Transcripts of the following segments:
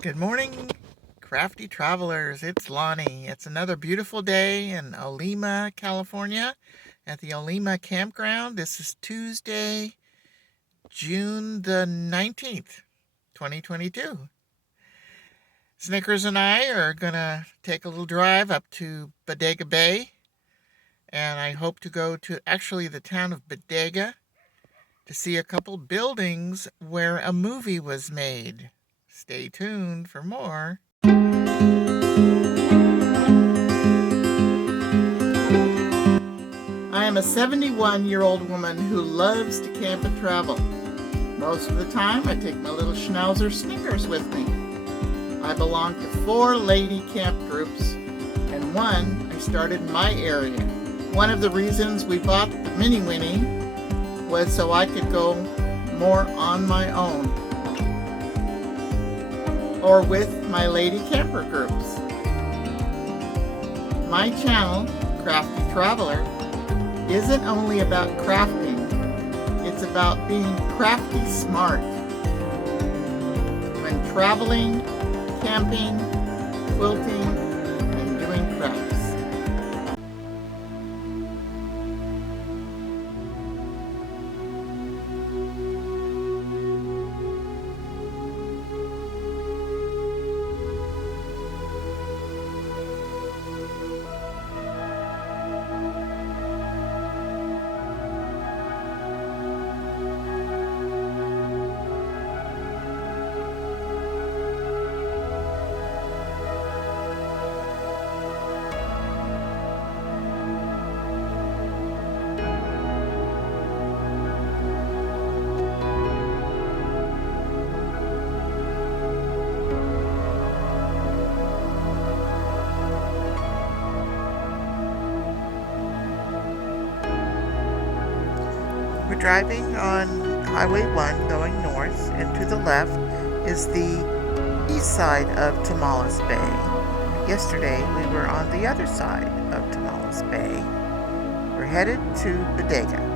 Good morning, crafty travelers. It's Lonnie. It's another beautiful day in Olema, California at the Olema campground. This is Tuesday, June the 19th, 2022. Snickers and I are going to take a little drive up to Bodega Bay, and I hope to go to actually the town of Bodega to see a couple buildings where a movie was made. Stay tuned for more. I am a 71-year-old woman who loves to camp and travel. Most of the time, I take my little schnauzer Snickers with me. I belong to 4 lady camp groups, and one I started in my area. One of the reasons we bought the Minnie Winnie was so I could go more on my own or with my lady camper groups. My channel, Crafty Traveler, isn't only about crafting, it's about being crafty smart. When traveling, camping, quilting, and doing crafts. We're driving on Highway 1 going north, and to the left is the east side of Tamales Bay. Yesterday we were on the other side of Tamales Bay. We're headed to Bodega.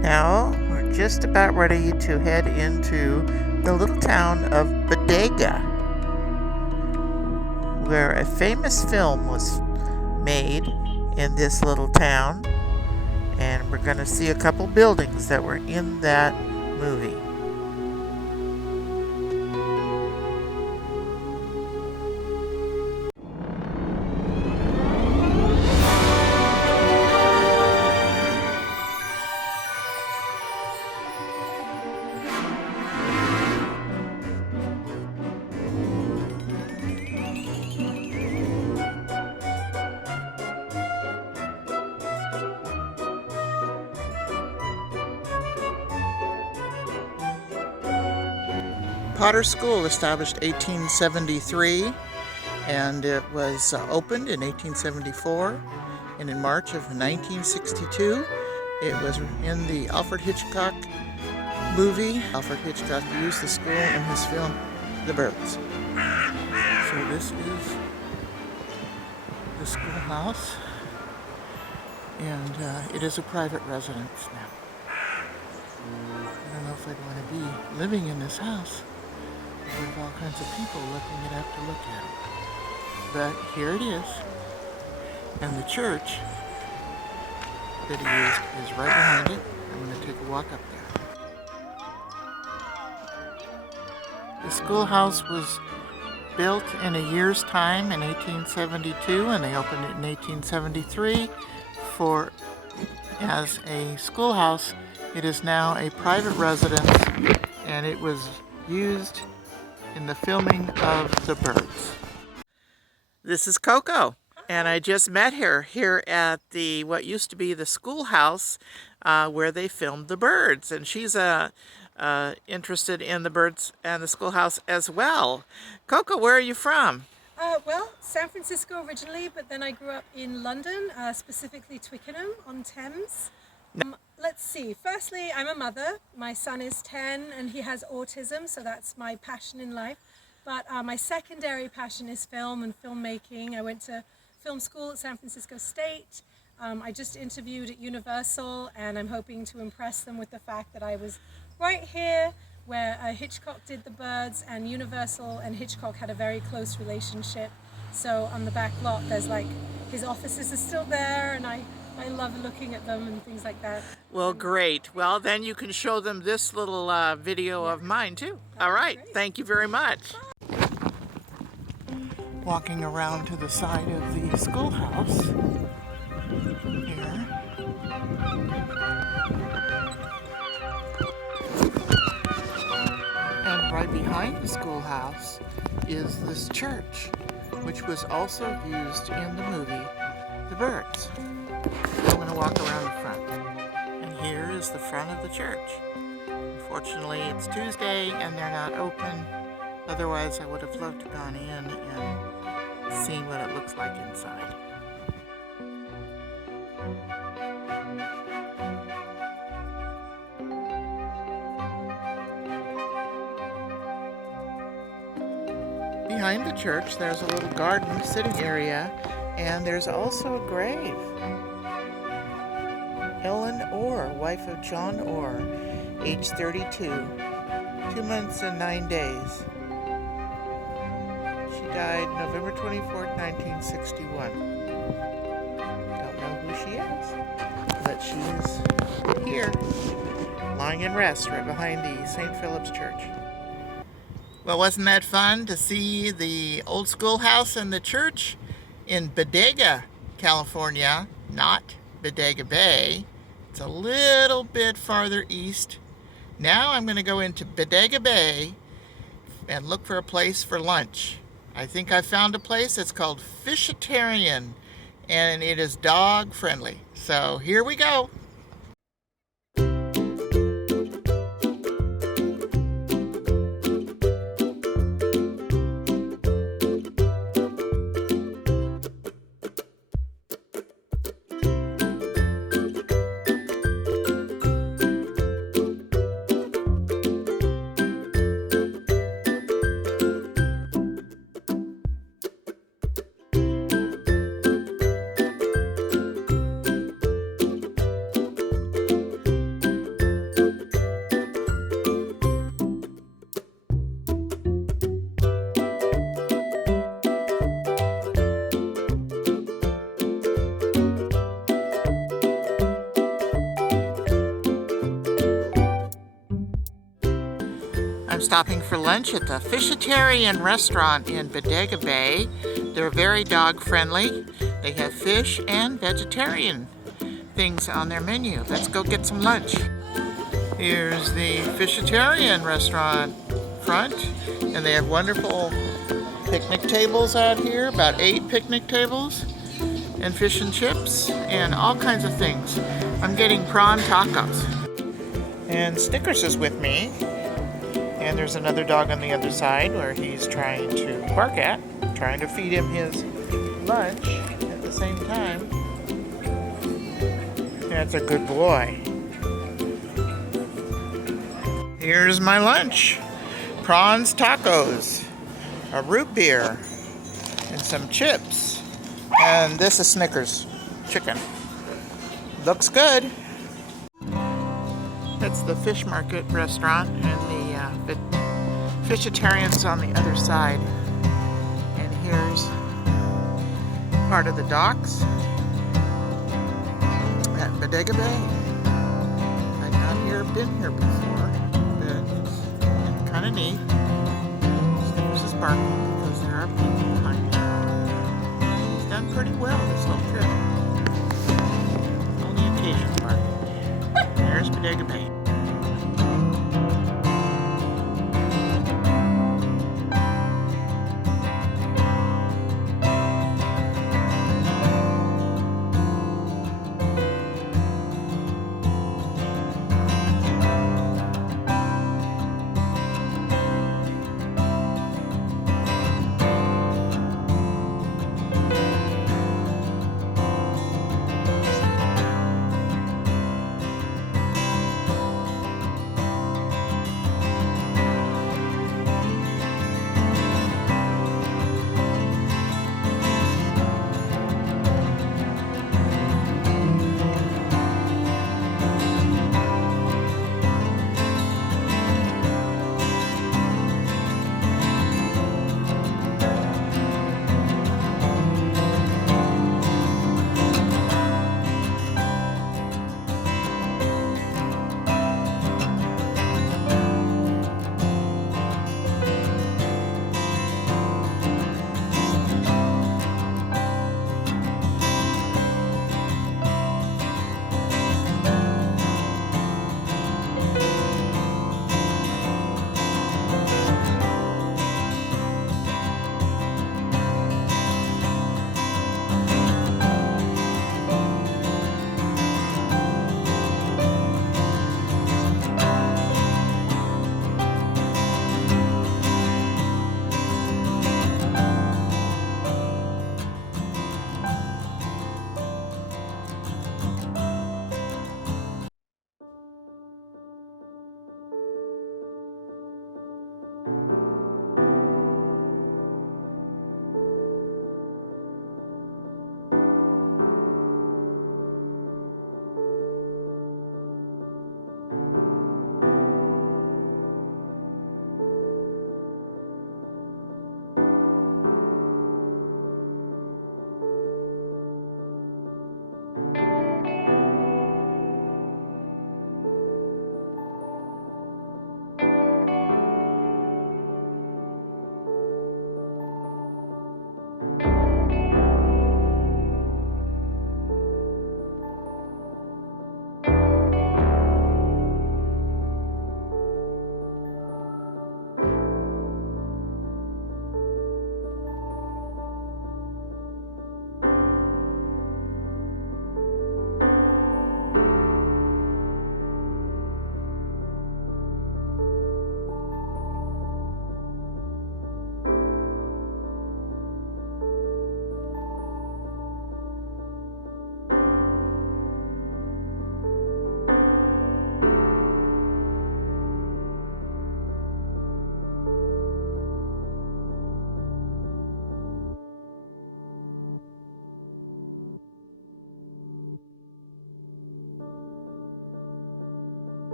Now, we're just about ready to head into the little town of Bodega, where a famous film was made in this little town, and we're going to see a couple buildings that were in that movie. Potter School, established 1873, and it was opened in 1874, and in March of 1962 it was in the Alfred Hitchcock movie. Alfred Hitchcock used the school in his film The Birds. So this is the schoolhouse, and it is a private residence now. I don't know if I'd want to be living in this house with all kinds of people looking it up to look at it. But here it is. And the church that he used is right behind it. I'm going to take a walk up there. The schoolhouse was built in a year's time in 1872, and they opened it in 1873 as a schoolhouse. It is now a private residence, and it was used in the filming of the birds. This is Coco, and I just met her here at the what used to be the schoolhouse where they filmed the birds, and she's interested in the birds and the schoolhouse as well. Coco, where are you from? Well, San Francisco originally, but then I grew up in London, specifically Twickenham on Thames. Let's see, firstly, I'm a mother. My son is 10 and he has autism, so that's my passion in life. But my secondary passion is film and filmmaking. I went to film school at San Francisco State. I just interviewed at Universal, and I'm hoping to impress them with the fact that I was right here where Hitchcock did the birds, and Universal and Hitchcock had a very close relationship. So on the back lot, there's like, his offices are still there, and I love looking at them and things like that. Well, great. Well, then you can show them this little video of mine too. All right, thank you very much. Walking around to the side of the schoolhouse here. And right behind the schoolhouse is this church, which was also used in the movie The Birds. I'm going to walk around the front. And here is the front of the church. Unfortunately, it's Tuesday and they're not open. Otherwise, I would have loved to have gone in and seen what it looks like inside. Behind the church, there's a little garden sitting area, and there's also a grave. Ellen Orr, wife of John Orr, age 32, 2 months and 9 days. She died November 24th, 1961. Don't know who she is, but she's here, lying in rest right behind the St. Philip's Church. Well, wasn't that fun to see the old schoolhouse and the church in Bodega, California, not Bodega Bay. It's a little bit farther east. Now I'm going to go into Bodega Bay and look for a place for lunch. I think I found a place. It's called Fishatarian, and it is dog friendly. So here we go. I'm stopping for lunch at the Fishatarian Restaurant in Bodega Bay. They're very dog friendly. They have fish and vegetarian things on their menu. Let's go get some lunch. Here's the Fishatarian Restaurant front, and they have wonderful picnic tables out here, about 8 picnic tables, and fish and chips, and all kinds of things. I'm getting prawn tacos. And Snickers is with me. And there's another dog on the other side where he's trying to bark at, trying to feed him his lunch at the same time. That's a good boy. Here's my lunch. Prawns tacos, a root beer, and some chips. And this is Snickers chicken. Looks good. That's the fish market restaurant, and the Fishatarian's on the other side. And here's part of the docks at Bodega Bay. I've not been here before, but it's kind of neat. Snickers is barking because they're people behind me. He's done pretty well this whole trip. Only occasional parking. There's Bodega Bay.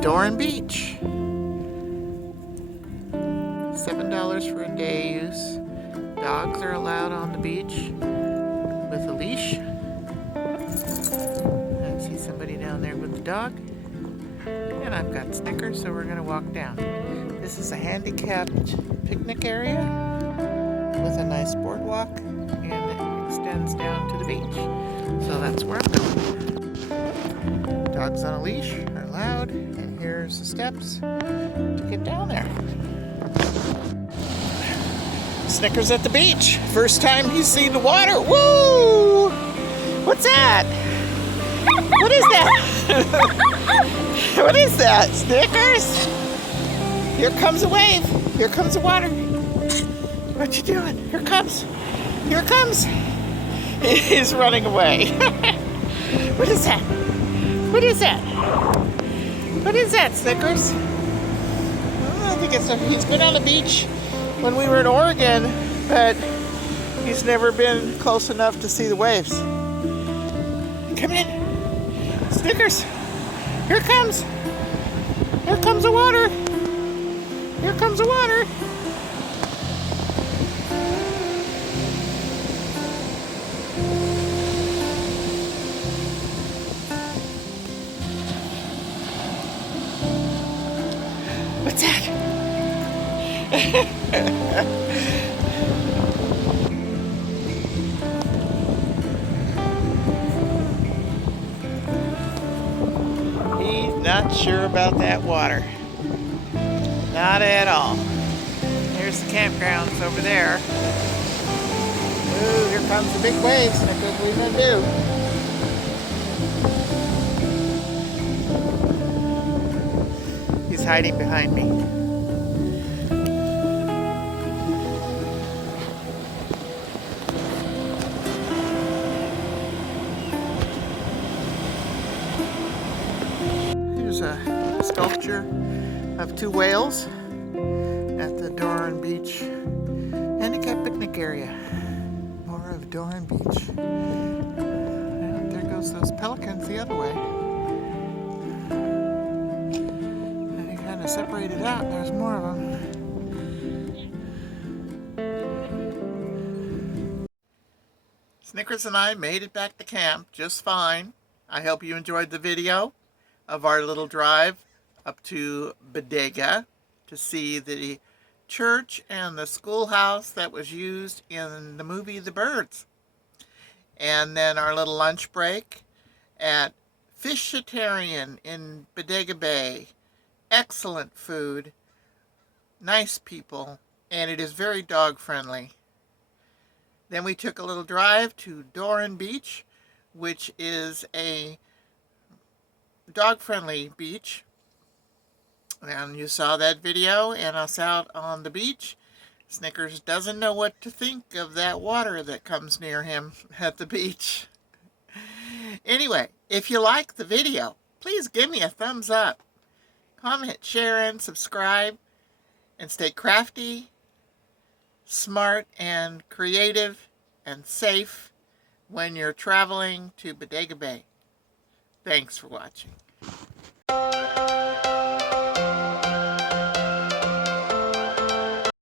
Doran Beach. $7 for a day use. Dogs are allowed on the beach with a leash. I see somebody down there with the dog. And I've got Snickers, so we're going to walk down. This This is a handicapped picnic area with a nice boardwalk, and it extends down to the beach. So that's where I'm going. Dogs on a leash are allowed, and here's the steps to get down there. Snickers at the beach. First time he's seen the water. Woo! What's that? What is that? What is that? Snickers? Here comes a wave. Here comes the water. What you doing? Here it comes. Here it comes. He's running away. What is that? What is that? What is that, Snickers? I think he's been on the beach when we were in Oregon, but he's never been close enough to see the waves. Come in. Snickers. Here it comes. Here comes the water. Here comes the water. What's that? He's not sure about that water. Not at all. There's the campgrounds over there. Ooh, here comes the big waves. What are we gonna do? He's hiding behind me. Here's a sculpture of two whales at the Doran Beach handicap picnic area. More of Doran Beach. And there goes those pelicans the other way. And they kind of separated out. There's more of them. Snickers and I made it back to camp just fine. I hope you enjoyed the video of our little drive up to Bodega to see the church and the schoolhouse that was used in the movie The Birds. And then our little lunch break at Fishatarian in Bodega Bay. Excellent food, nice people, and it is very dog friendly. Then we took a little drive to Doran Beach, which is a dog-friendly beach. And you saw that video and us out on the beach. Snickers doesn't know what to think of that water that comes near him at the beach. Anyway, if you like the video, please give me a thumbs up. Comment, share, and subscribe. And stay crafty, smart, and creative, and safe when you're traveling to Bodega Bay. Thanks for watching.